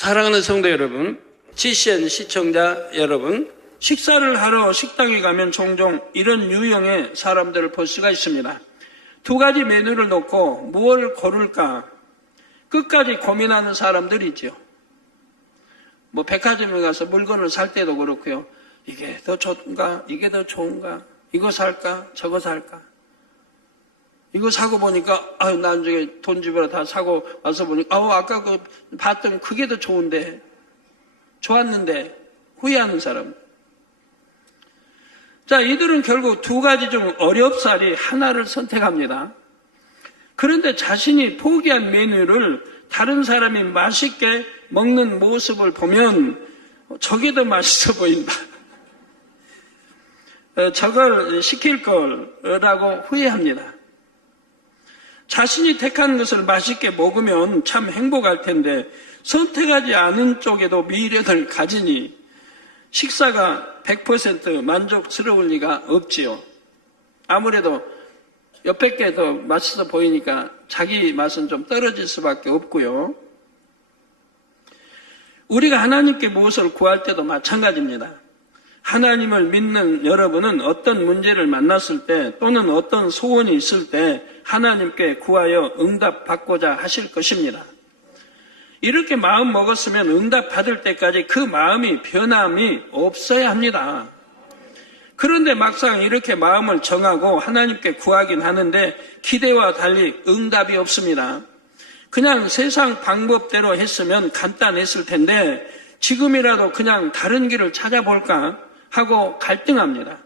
사랑하는 성도 여러분, GCN 시청자 여러분, 식사를 하러 식당에 가면 종종 이런 유형의 사람들을 볼 수가 있습니다. 두 가지 메뉴를 놓고 무엇을 고를까 끝까지 고민하는 사람들이죠. 백화점에 가서 물건을 살 때도 그렇고요. 이게 더 좋은가? 이게 더 좋은가? 이거 살까? 저거 살까? 이거 사고 보니까 나중에 돈 집어라 다 사고 와서 보니까 아까 봤던 그게 더 좋은데, 좋았는데 후회하는 사람. 자, 이들은 결국 두 가지 중 어렵사리 하나를 선택합니다. 그런데 자신이 포기한 메뉴를 다른 사람이 맛있게 먹는 모습을 보면 저게 더 맛있어 보인다. 저걸 시킬 거라고 후회합니다. 자신이 택한 것을 맛있게 먹으면 참 행복할 텐데 선택하지 않은 쪽에도 미련을 가지니 식사가 100% 만족스러울 리가 없지요. 아무래도 옆에 게 더 맛있어 보이니까 자기 맛은 좀 떨어질 수밖에 없고요. 우리가 하나님께 무엇을 구할 때도 마찬가지입니다. 하나님을 믿는 여러분은 어떤 문제를 만났을 때 또는 어떤 소원이 있을 때 하나님께 구하여 응답받고자 하실 것입니다. 이렇게 마음 먹었으면 응답받을 때까지 그 마음이 변함이 없어야 합니다. 그런데 막상 이렇게 마음을 정하고 하나님께 구하긴 하는데 기대와 달리 응답이 없습니다. 그냥 세상 방법대로 했으면 간단했을 텐데 지금이라도 그냥 다른 길을 찾아볼까 하고 갈등합니다.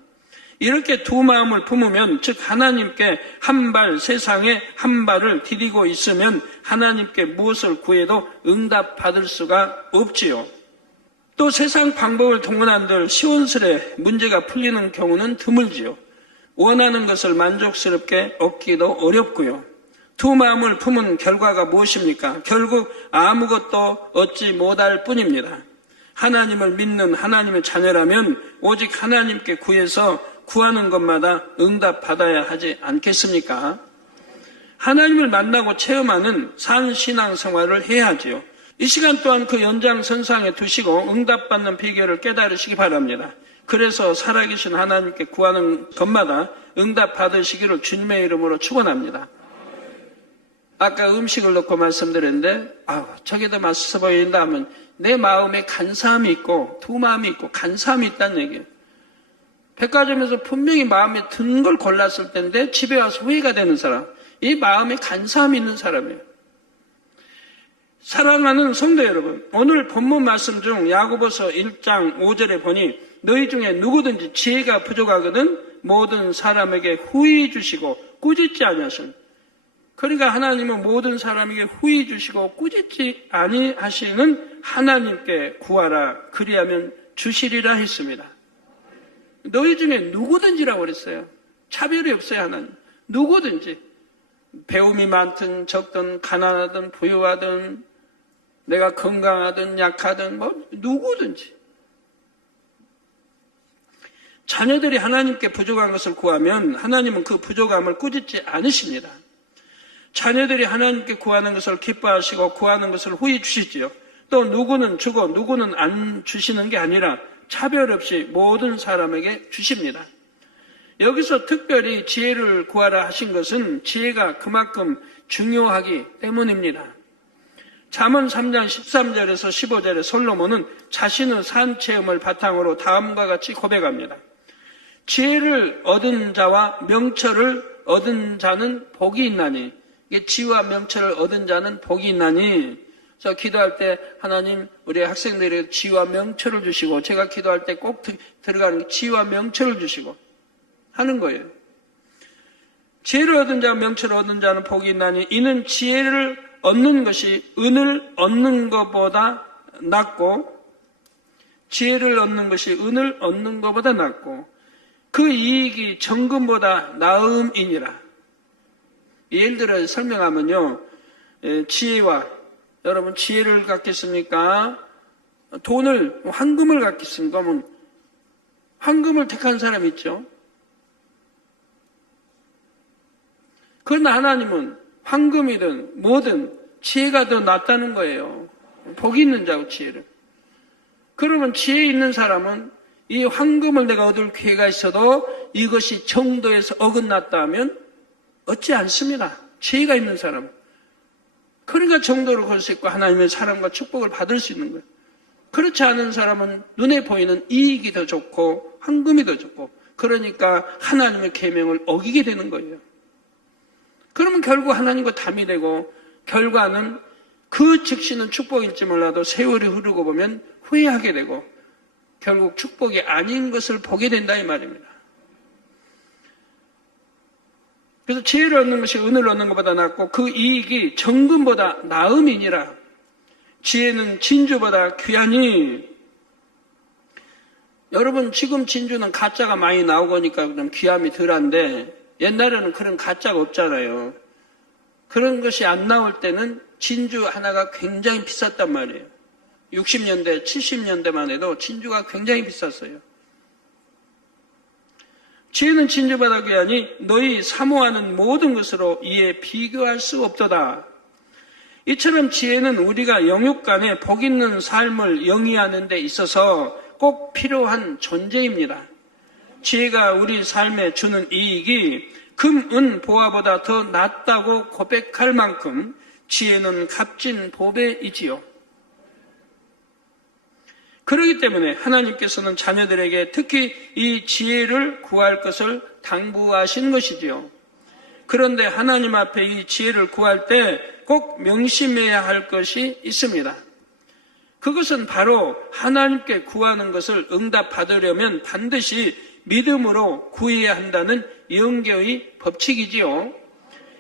이렇게 두 마음을 품으면 즉 하나님께 한 발, 세상에 한 발을 디디고 있으면 하나님께 무엇을 구해도 응답받을 수가 없지요. 또 세상 방법을 동원한들 시원스레 문제가 풀리는 경우는 드물지요. 원하는 것을 만족스럽게 얻기도 어렵고요. 두 마음을 품은 결과가 무엇입니까? 결국 아무것도 얻지 못할 뿐입니다. 하나님을 믿는 하나님의 자녀라면 오직 하나님께 구해서 구하는 것마다 응답받아야 하지 않겠습니까? 하나님을 만나고 체험하는 산신앙생활을 해야 하지요. 이 시간 또한 그 연장선상에 두시고 응답받는 비결을 깨달으시기 바랍니다. 그래서 살아계신 하나님께 구하는 것마다 응답받으시기를 주님의 이름으로 축원합니다. 아까 음식을 넣고 말씀드렸는데 저게 더 맛있어 보인다 하면 내 마음에 간사함이 있고 두 마음이 있고 간사함이 있다는 얘기예요. 백화점에서 분명히 마음에 든 걸 골랐을 텐데 집에 와서 후회가 되는 사람, 이 마음에 간사함이 있는 사람이에요. 사랑하는 성도 여러분, 오늘 본문 말씀 중 야고보서 1장 5절에 보니 너희 중에 누구든지 지혜가 부족하거든 모든 사람에게 후히 주시고 꾸짖지 아니하시는, 그러니까 하나님은 모든 사람에게 후히 주시고 꾸짖지 아니하시는 하나님께 구하라 그리하면 주시리라 했습니다. 너희 중에 누구든지라고 그랬어요. 차별이 없어요. 하나님 누구든지, 배움이 많든 적든 가난하든 부유하든 내가 건강하든 약하든 누구든지 자녀들이 하나님께 부족한 것을 구하면 하나님은 그 부족함을 꾸짖지 않으십니다. 자녀들이 하나님께 구하는 것을 기뻐하시고 구하는 것을 후히 주시지요. 또 누구는 주고 누구는 안 주시는 게 아니라 차별 없이 모든 사람에게 주십니다. 여기서 특별히 지혜를 구하라 하신 것은 지혜가 그만큼 중요하기 때문입니다. 잠언 3장 13절에서 15절에 솔로몬은 자신의 산 체험을 바탕으로 다음과 같이 고백합니다. 지혜를 얻은 자와 명철을 얻은 자는 복이 있나니, 이게 지혜와 명철을 얻은 자는 복이 있나니, 저 기도할 때 하나님 우리 학생들에게 지혜와 명철을 주시고, 제가 기도할 때 꼭 들어가는 게 지혜와 명철을 주시고 하는 거예요. 지혜를 얻은 자와 명철을 얻은 자는 복이 있나니 이는 지혜를 얻는 것이 은을 얻는 것보다 낫고, 지혜를 얻는 것이 은을 얻는 것보다 낫고 그 이익이 정금보다 나음이니라. 예를 들어 설명하면요, 지혜와, 여러분 지혜를 갖겠습니까? 돈을, 황금을 갖겠습니까? 그러면 황금을 택한 사람이 있죠. 그러나 하나님은 황금이든 뭐든 지혜가 더 낫다는 거예요. 복이 있는 자고 지혜를. 그러면 지혜 있는 사람은 이 황금을 내가 얻을 기회가 있어도 이것이 정도에서 어긋났다 하면 얻지 않습니다. 지혜가 있는 사람은. 그러니까 정도를 걸 수 있고 하나님의 사랑과 축복을 받을 수 있는 거예요. 그렇지 않은 사람은 눈에 보이는 이익이 더 좋고 황금이 더 좋고 그러니까 하나님의 계명을 어기게 되는 거예요. 그러면 결국 하나님과 담이 되고 결과는 그 즉시는 축복일지 몰라도 세월이 흐르고 보면 후회하게 되고 결국 축복이 아닌 것을 보게 된다 이 말입니다. 그래서 지혜를 얻는 것이 은을 얻는 것보다 낫고 그 이익이 정금보다 나음이니라. 지혜는 진주보다 귀하니. 여러분 지금 진주는 가짜가 많이 나오니까 좀 귀함이 덜한데 옛날에는 그런 가짜가 없잖아요. 그런 것이 안 나올 때는 진주 하나가 굉장히 비쌌단 말이에요. 60년대, 70년대만 해도 진주가 굉장히 비쌌어요. 지혜는 진주보다 귀하니 너희 사모하는 모든 것으로 이에 비교할 수 없도다. 이처럼 지혜는 우리가 영육간에 복 있는 삶을 영위하는 데 있어서 꼭 필요한 존재입니다. 지혜가 우리 삶에 주는 이익이 금, 은, 보화보다 더 낫다고 고백할 만큼 지혜는 값진 보배이지요. 그렇기 때문에 하나님께서는 자녀들에게 특히 이 지혜를 구할 것을 당부하신 것이지요. 그런데 하나님 앞에 이 지혜를 구할 때 꼭 명심해야 할 것이 있습니다. 그것은 바로 하나님께 구하는 것을 응답받으려면 반드시 믿음으로 구해야 한다는 영계의 법칙이지요.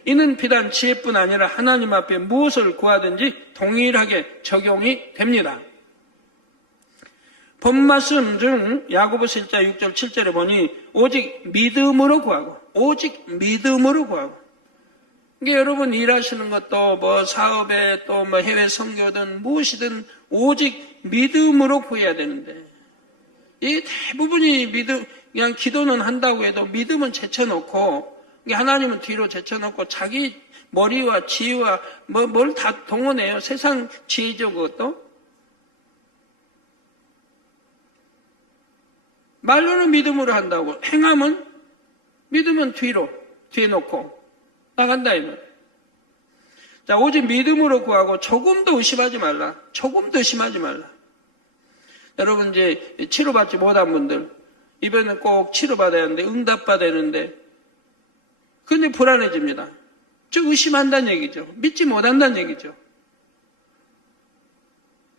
이는 비단 지혜뿐 아니라 하나님 앞에 무엇을 구하든지 동일하게 적용이 됩니다. 본말씀 중 야고보서 1장 6절 7절에 보니 오직 믿음으로 구하고 오직 믿음으로 구하고. 그러니까 여러분 일하시는 것도 뭐 사업에 또 뭐 해외 선교든 무엇이든 오직 믿음으로 구해야 되는데 이 대부분이 믿음 그냥 기도는 한다고 해도 믿음은 제쳐놓고 하나님은 뒤로 제쳐놓고 자기 머리와 지혜와 뭘 다 동원해요. 세상 지혜죠 그것도. 말로는 믿음으로 한다고 행함은 믿음은 뒤에 놓고 나간다 이 말. 자, 오직 믿음으로 구하고 조금도 의심하지 말라. 조금도 의심하지 말라. 여러분 이제 치료받지 못한 분들 이번에 꼭 치료받아야 하는데 응답받아야 하는데 근데 불안해집니다. 즉 의심한다는 얘기죠. 믿지 못한다는 얘기죠.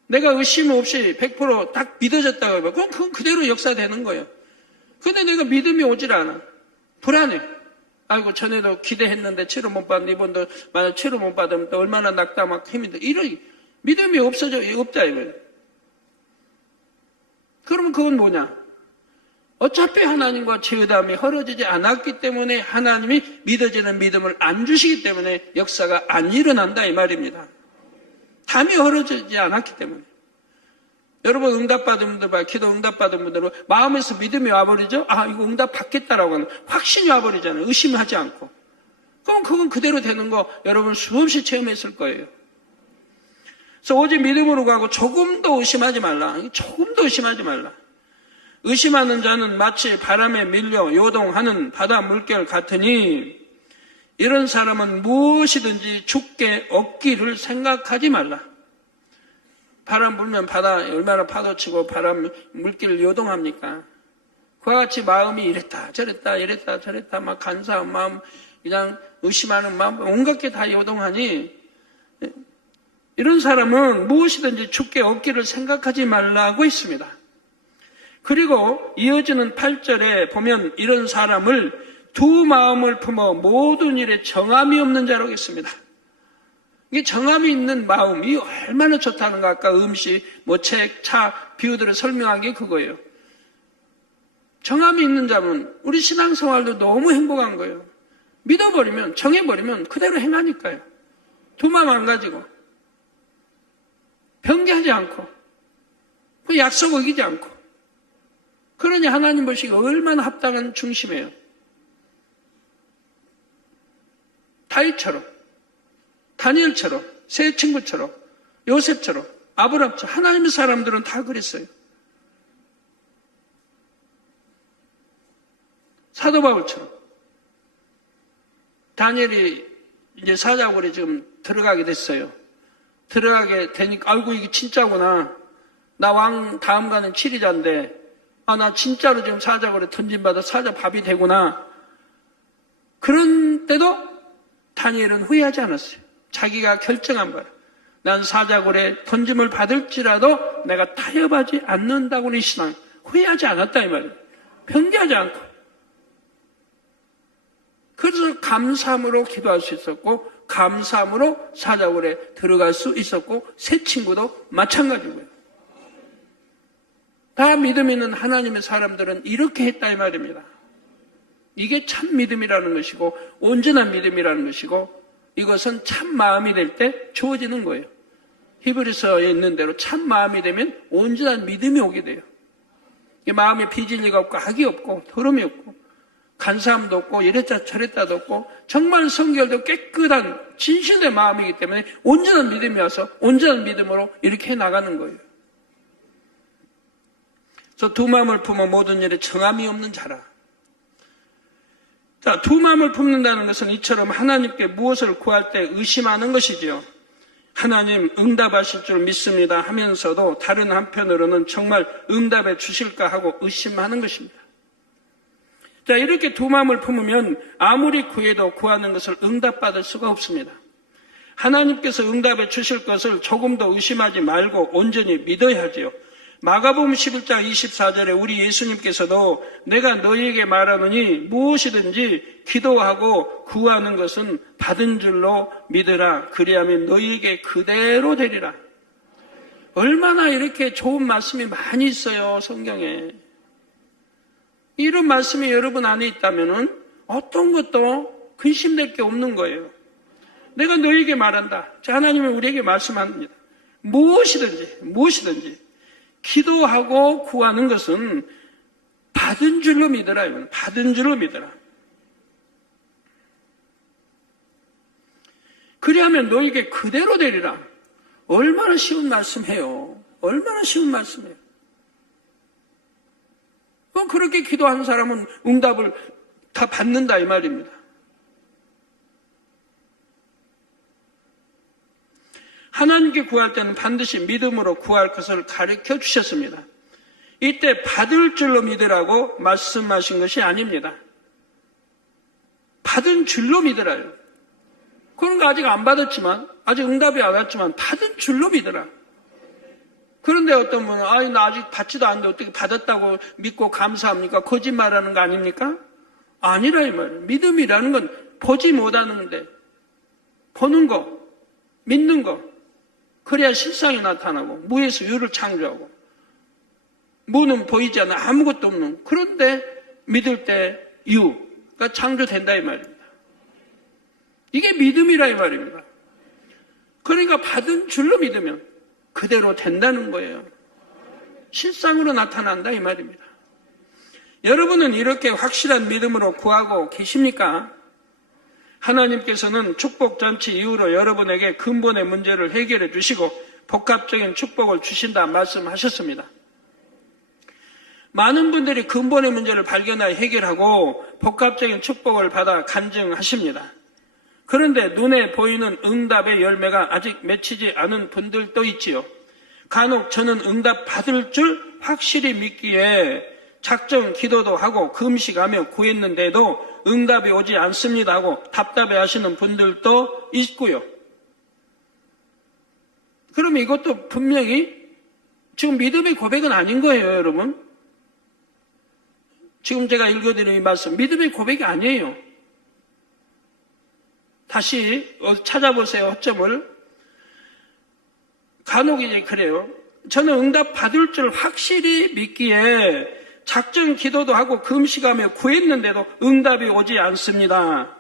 내가 의심 없이 100% 믿어졌다고 해봐. 그건 그대로 역사되는 거예요. 근데 내가 믿음이 오질 않아. 불안해. 아이고 전에도 기대했는데 치료 못 받는 이번도 만약 치료 못 받으면 또 얼마나 낙담하고 힘인데 이런 믿음이 없다 이거예요. 그러면 그건 뭐냐? 어차피 하나님과 제 의담이 헐어지지 않았기 때문에 하나님이 믿어지는 믿음을 안 주시기 때문에 역사가 안 일어난다 이 말입니다. 담이 헐어지지 않았기 때문에. 여러분 응답받은 분들 봐요. 기도 응답받은 분들은 마음에서 믿음이 와버리죠. 아 이거 응답 받겠다라고 하는 확신이 와버리잖아요. 의심하지 않고. 그럼 그건 그대로 되는 거 여러분 수없이 체험했을 거예요. 그래서 오직 믿음으로 가고 조금도 의심하지 말라. 조금도 의심하지 말라. 의심하는 자는 마치 바람에 밀려 요동하는 바다 물결 같으니 이런 사람은 무엇이든지 죽게 얻기를 생각하지 말라. 바람 불면 바다 얼마나 파도치고 바람 물길을 요동합니까? 그와 같이 마음이 이랬다 저랬다 막 간사한 마음 그냥 의심하는 마음 온갖 게 다 요동하니 이런 사람은 무엇이든지 죽게 얻기를 생각하지 말라고 했습니다. 그리고 이어지는 8절에 보면 이런 사람을 두 마음을 품어 모든 일에 정함이 없는 자라고 했습니다. 이게 정함이 있는 마음이 얼마나 좋다는가. 아까 음식, 책, 차, 비유들을 설명한 게 그거예요. 정함이 있는 자면 우리 신앙생활도 너무 행복한 거예요. 믿어버리면, 정해버리면 그대로 행하니까요. 두 마음 안 가지고. 변개하지 않고. 그 약속 어기지 않고. 그러니 하나님 보시기 얼마나 합당한 중심이에요. 다윗처럼, 다니엘처럼, 세 친구처럼, 요셉처럼 아브라함처럼 하나님의 사람들은 다 그랬어요. 사도 바울처럼. 다니엘이 이제 사자굴에 지금 들어가게 됐어요. 들어가게 되니까 아이고 이게 진짜구나. 나 왕 다음 가는 치리자인데 나 진짜로 지금 사자굴에 던진받아 사자 밥이 되구나. 그런 때도 다니엘은 후회하지 않았어요. 자기가 결정한 바로 난 사자굴에 던짐을 받을지라도 내가 타협하지 않는다고는 신앙 후회하지 않았다 이 말이에요. 변개하지 않고. 그래서 감사함으로 기도할 수 있었고 감사함으로 사자굴에 들어갈 수 있었고 새 친구도 마찬가지고요. 다 믿음 있는 하나님의 사람들은 이렇게 했다 이 말입니다. 이게 참 믿음이라는 것이고 온전한 믿음이라는 것이고 이것은 참 마음이 될 때 주어지는 거예요. 히브리서에 있는 대로 참 마음이 되면 온전한 믿음이 오게 돼요. 마음에 비진리가 없고 악이 없고 더러움이 없고 간사함도 없고 이랬다 저랬다도 없고 정말 성결도 깨끗한 진실의 마음이기 때문에 온전한 믿음이 와서 온전한 믿음으로 이렇게 나가는 거예요. 그래서 두 마음을 품어 모든 일에 정함이 없는 자라. 자, 두 마음을 품는다는 것은 이처럼 하나님께 무엇을 구할 때 의심하는 것이지요. 하나님 응답하실 줄 믿습니다 하면서도 다른 한편으로는 정말 응답해 주실까 하고 의심하는 것입니다. 자, 이렇게 두 마음을 품으면 아무리 구해도 구하는 것을 응답받을 수가 없습니다. 하나님께서 응답해 주실 것을 조금도 의심하지 말고 온전히 믿어야 하지요. 마가복음 11장 24절에 우리 예수님께서도 내가 너희에게 말하노니 무엇이든지 기도하고 구하는 것은 받은 줄로 믿으라. 그리하면 너희에게 그대로 되리라. 얼마나 이렇게 좋은 말씀이 많이 있어요, 성경에. 이런 말씀이 여러분 안에 있다면 어떤 것도 근심될 게 없는 거예요. 내가 너희에게 말한다. 자, 하나님은 우리에게 말씀합니다. 무엇이든지 기도하고 구하는 것은 받은 줄로 믿으라. 받은 줄로 믿으라. 그리하면 너에게 그대로 되리라. 얼마나 쉬운 말씀이에요. 얼마나 쉬운 말씀이에요. 그렇게 기도하는 사람은 응답을 다 받는다 이 말입니다. 하나님께 구할 때는 반드시 믿음으로 구할 것을 가르쳐 주셨습니다. 이때 받을 줄로 믿으라고 말씀하신 것이 아닙니다. 받은 줄로 믿으라요. 그런 거 아직 안 받았지만, 아직 응답이 안 왔지만 받은 줄로 믿으라. 그런데 어떤 분은 나 아직 받지도 않는데 어떻게 받았다고 믿고 감사합니까? 거짓말하는 거 아닙니까? 아니라 이 말이에요. 믿음이라는 건 보지 못하는데 보는 거, 믿는 거, 그래야 실상이 나타나고 무에서 유를 창조하고 무는 보이지 않는 아무것도 없는 그런데 믿을 때 유가 창조된다 이 말입니다. 이게 믿음이라 이 말입니다. 그러니까 받은 줄로 믿으면 그대로 된다는 거예요. 실상으로 나타난다 이 말입니다. 여러분은 이렇게 확실한 믿음으로 구하고 계십니까? 하나님께서는 축복 잔치 이후로 여러분에게 근본의 문제를 해결해 주시고 복합적인 축복을 주신다 말씀하셨습니다. 많은 분들이 근본의 문제를 발견하여 해결하고 복합적인 축복을 받아 간증하십니다. 그런데 눈에 보이는 응답의 열매가 아직 맺히지 않은 분들도 있지요. 간혹 저는 응답 받을 줄 확실히 믿기에 작정 기도도 하고 금식하며 구했는데도 응답이 오지 않습니다 하고 답답해 하시는 분들도 있고요. 그럼 이것도 분명히 지금 믿음의 고백은 아닌 거예요, 여러분. 지금 제가 읽어드리는 이 말씀, 믿음의 고백이 아니에요. 다시 찾아보세요, 허점을. 간혹 이제 그래요. 저는 응답 받을 줄 확실히 믿기에 작정 기도도 하고 금식하며 구했는데도 응답이 오지 않습니다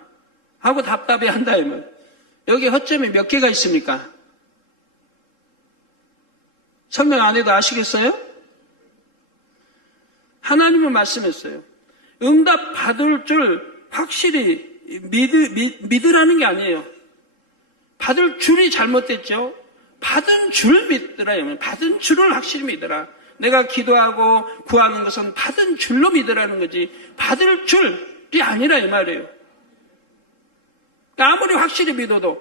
하고 답답해 한다면 여기 허점이 몇 개가 있습니까? 설명 안 해도 아시겠어요? 하나님은 말씀했어요. 응답 받을 줄 확실히 믿으라는 게 아니에요. 받을 줄이 잘못됐죠. 받은 줄 믿더라. 받은 줄을 확실히 믿어라. 내가 기도하고 구하는 것은 받은 줄로 믿으라는 거지 받을 줄이 아니라 이 말이에요. 아무리 확실히 믿어도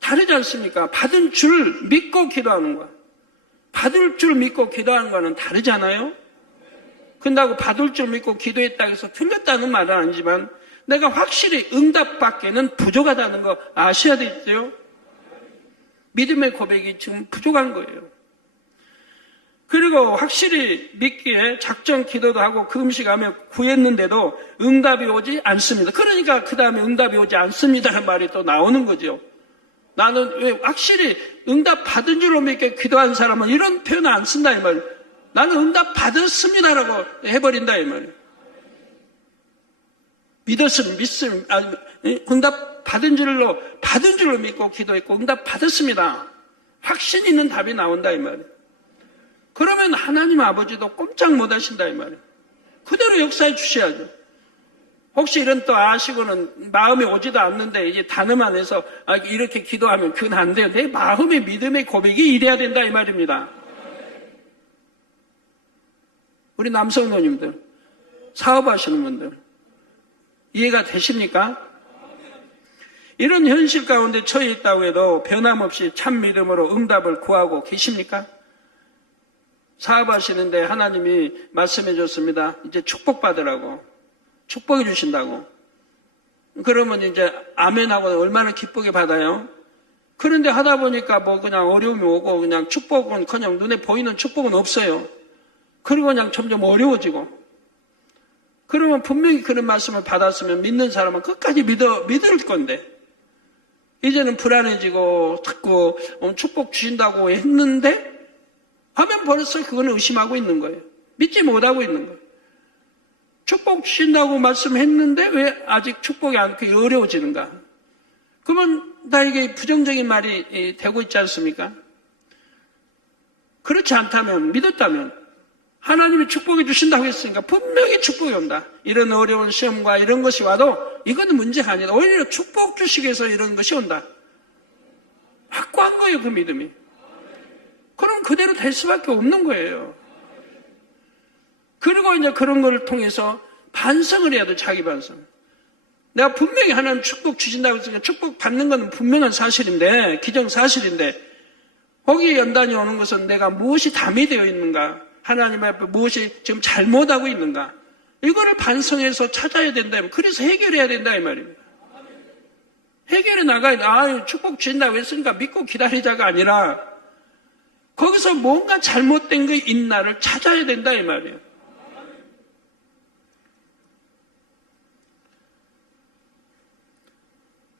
다르지 않습니까? 받은 줄 믿고 기도하는 거야. 받을 줄 믿고 기도하는 거는 다르잖아요. 근다고 받을 줄 믿고 기도했다고 해서 틀렸다는 말은 아니지만 내가 확실히 응답받기에는 부족하다는 거 아셔야 되죠. 믿음의 고백이 지금 부족한 거예요. 그리고 확실히 믿기에 작정 기도도 하고 그 음식하며 구했는데도 응답이 오지 않습니다. 그러니까 그 다음에 응답이 오지 않습니다라는 말이 또 나오는 거죠. 나는 왜 확실히 응답 받은 줄로 믿게 기도한 사람은 이런 표현을 안 쓴다 이 말이에요. 나는 응답 받았습니다라고 해버린다 이 말이에요. 응답 받은 줄로 믿고 기도했고 응답 받았습니다. 확신 있는 답이 나온다 이 말이에요. 그러면 하나님 아버지도 꼼짝 못 하신다 이 말이에요. 그대로 역사해 주셔야죠. 혹시 이런 또 아시고는 마음에 오지도 않는데 이제 단어만 해서 이렇게 기도하면 그건 안 돼요. 내 마음의 믿음의 고백이 이래야 된다 이 말입니다. 우리 남성노님들, 사업하시는 분들 이해가 되십니까? 이런 현실 가운데 처해 있다고 해도 변함없이 참 믿음으로 응답을 구하고 계십니까? 사업하시는데 하나님이 말씀해 줬습니다. 이제 축복받으라고. 축복해 주신다고. 그러면 이제 아멘하고 얼마나 기쁘게 받아요? 그런데 하다 보니까 뭐 그냥 어려움이 오고 그냥 축복은 그냥 눈에 보이는 축복은 없어요. 그리고 그냥 점점 어려워지고. 그러면 분명히 그런 말씀을 받았으면 믿는 사람은 끝까지 믿을 건데 이제는 불안해지고 자꾸 축복 주신다고 했는데 하면 벌써 그거는 의심하고 있는 거예요. 믿지 못하고 있는 거예요. 축복 주신다고 말씀했는데 왜 아직 축복이 않게 어려워지는가? 그러면 나에게 부정적인 말이 되고 있지 않습니까? 그렇지 않다면, 믿었다면 하나님이 축복해 주신다고 했으니까 분명히 축복이 온다. 이런 어려운 시험과 이런 것이 와도 이거는 문제가 아니다. 오히려 축복 주시기 위해서 이런 것이 온다. 확고한 거예요, 그 믿음이. 그럼 그대로 될 수밖에 없는 거예요. 그리고 이제 그런 거를 통해서 반성을 해야 돼, 자기 반성. 내가 분명히 하나님 축복 주신다고 했으니까 축복 받는 건 분명한 사실인데, 기정사실인데, 거기에 연단이 오는 것은 내가 무엇이 담이 되어 있는가, 하나님 앞에 무엇이 지금 잘못하고 있는가, 이거를 반성해서 찾아야 된다. 그래서 해결해야 된다, 이 말입니다. 해결해 나가야 돼. 축복 주신다고 했으니까 믿고 기다리자가 아니라, 거기서 뭔가 잘못된 게 있나를 찾아야 된다 이 말이에요.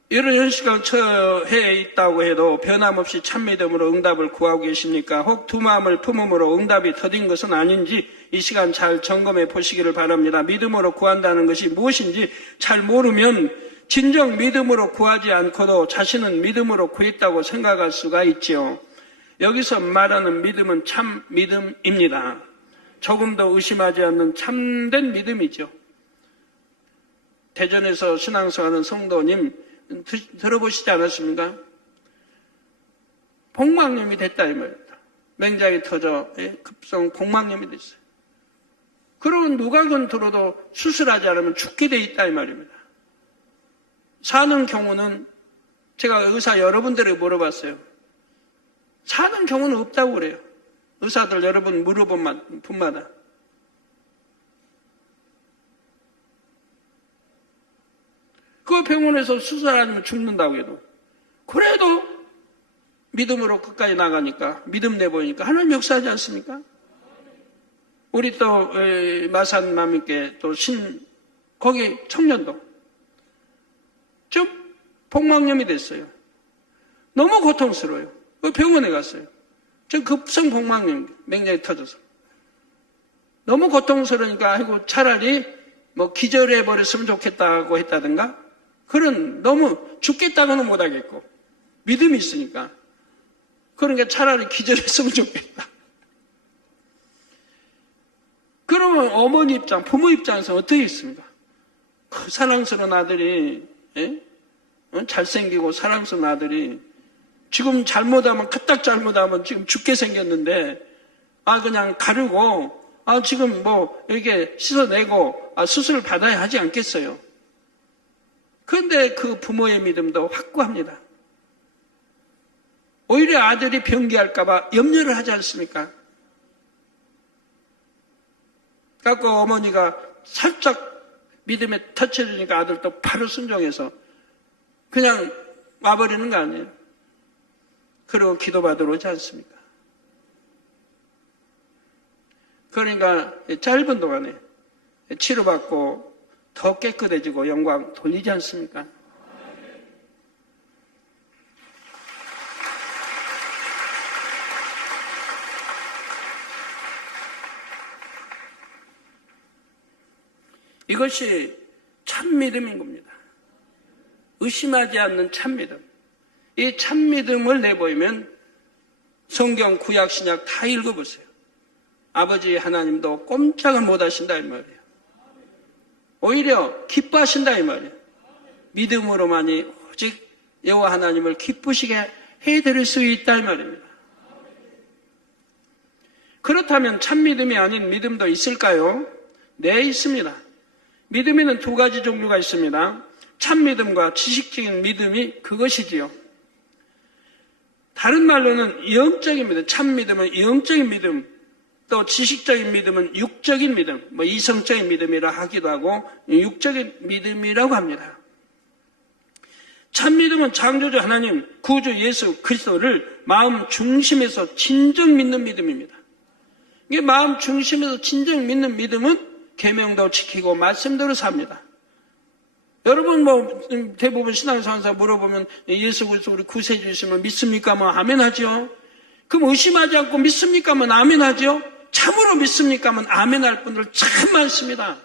이런 현실과 처해 있다고 해도 변함없이 참믿음으로 응답을 구하고 계십니까? 혹 두 마음을 품음으로 응답이 더딘 것은 아닌지 이 시간 잘 점검해 보시기를 바랍니다. 믿음으로 구한다는 것이 무엇인지 잘 모르면 진정 믿음으로 구하지 않고도 자신은 믿음으로 구했다고 생각할 수가 있지요. 여기서 말하는 믿음은 참 믿음입니다. 조금도 의심하지 않는 참된 믿음이죠. 대전에서 신앙생활하는 성도님 들어보시지 않았습니까? 복막염이 됐다 이 말입니다. 맹장이 터져 급성 복막염이 됐어요. 그러면 누각은 들어도 수술하지 않으면 죽게 돼 있다 이 말입니다. 사는 경우는 제가 의사 여러분들에게 물어봤어요. 사는 경우는 없다고 그래요. 의사들 여러분 물어본 분마다. 그 병원에서 수술 아니면 죽는다고 해도. 그래도 믿음으로 끝까지 나가니까, 믿음 내보이니까 하나님 역사하지 않습니까? 우리 또 마산 마미께 또 거기 청년도 좀 복막염이 됐어요. 너무 고통스러워요. 병원에 갔어요. 저 급성 복막염, 맹장이 터져서. 너무 고통스러우니까 차라리 기절해 버렸으면 좋겠다고 했다든가, 그런 너무 죽겠다고는 못하겠고, 믿음이 있으니까. 그러니까 차라리 기절했으면 좋겠다. 그러면 어머니 입장, 부모 입장에서 어떻게 있습니까? 그 사랑스러운 아들이, 잘생기고 사랑스러운 아들이 지금 잘못하면, 그딱 잘못하면 지금 죽게 생겼는데, 그냥 가르고, 지금 뭐, 이렇게 씻어내고, 수술을 받아야 하지 않겠어요? 그런데 그 부모의 믿음도 확고합니다. 오히려 아들이 변기할까봐 염려를 하지 않습니까? 그래서 어머니가 살짝 믿음에 터쳐주니까 아들도 바로 순종해서 그냥 와버리는 거 아니에요. 그리고 기도받으러 오지 않습니까? 그러니까 짧은 동안에 치료받고 더 깨끗해지고 영광 돌리지 않습니까? 이것이 참 믿음인 겁니다. 의심하지 않는 참 믿음. 이 참 믿음을 내보이면 성경 구약 신약 다 읽어보세요. 아버지 하나님도 꼼짝을 못 하신다 이 말이에요. 오히려 기뻐하신다 이 말이에요. 믿음으로만이 오직 여호와 하나님을 기쁘시게 해드릴 수 있다 이 말입니다. 그렇다면 참 믿음이 아닌 믿음도 있을까요? 네, 있습니다. 믿음에는 두 가지 종류가 있습니다. 참 믿음과 지식적인 믿음이 그것이지요. 다른 말로는 영적인 믿음, 참 믿음은 영적인 믿음, 또 지식적인 믿음은 육적인 믿음, 이성적인 믿음이라 하기도 하고 육적인 믿음이라고 합니다. 참 믿음은 창조주 하나님, 구주 예수 그리스도를 마음 중심에서 진정 믿는 믿음입니다. 이게 마음 중심에서 진정 믿는 믿음은 계명도 지키고 말씀대로 삽니다. 여러분 대부분 신앙생활 물어보면 예수 그리스도 우리 구세주이시면 믿습니까? 아멘 하죠. 그럼 의심하지 않고 믿습니까? 아멘 하죠. 참으로 믿습니까? 아멘 할 분들 참 많습니다.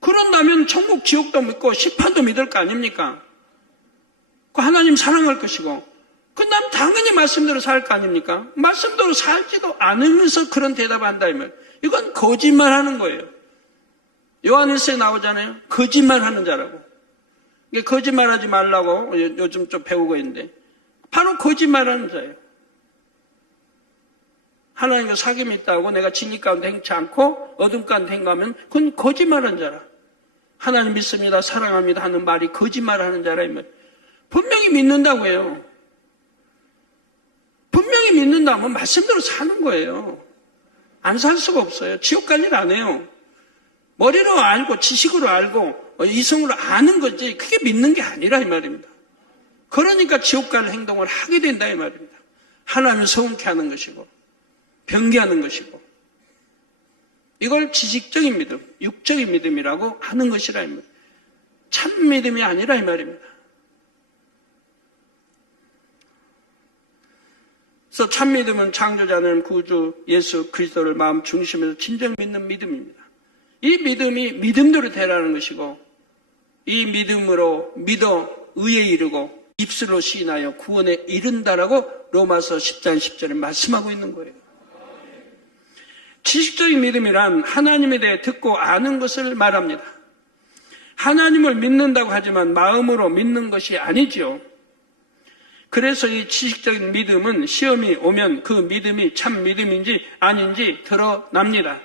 그런다면 천국 지옥도 믿고 심판도 믿을 거 아닙니까? 그 하나님 사랑할 것이고 그럼 당연히 말씀대로 살 거 아닙니까? 말씀대로 살지도 않으면서 그런 대답을 한다 이 말. 이건 거짓말하는 거예요. 요한일서에 나오잖아요. 거짓말하는 자라고. 이게 거짓말하지 말라고 요즘 좀 배우고 있는데 바로 거짓말하는 자예요. 하나님과 사귐이 있다고 내가 진리 가운데 행치 않고 어둠 가운데 행하면 그건 거짓말하는 자라. 하나님 믿습니다, 사랑합니다 하는 말이 거짓말하는 자라 이 말. 분명히 믿는다고 해요. 분명히 믿는다면 말씀대로 사는 거예요. 안 살 수가 없어요. 지옥 갈 일 안 해요. 머리로 알고 지식으로 알고 이성으로 아는 거지 그게 믿는 게 아니라 이 말입니다. 그러니까 지옥 갈 행동을 하게 된다 이 말입니다. 하나님을 서운케 하는 것이고 변개하는 것이고 이걸 지식적인 믿음, 육적인 믿음이라고 하는 것이라 이 말입니다. 참 믿음이 아니라 이 말입니다. 그래서 참 믿음은 창조자 하나님 구주 예수 그리스도를 마음 중심에서 진정 믿는 믿음입니다. 이 믿음이 믿음대로 되라는 것이고 이 믿음으로 믿어 의에 이르고 입술로 시인하여 구원에 이른다라고 로마서 10장 10절에 말씀하고 있는 거예요. 지식적인 믿음이란 하나님에 대해 듣고 아는 것을 말합니다. 하나님을 믿는다고 하지만 마음으로 믿는 것이 아니지요. 그래서 이 지식적인 믿음은 시험이 오면 그 믿음이 참 믿음인지 아닌지 드러납니다.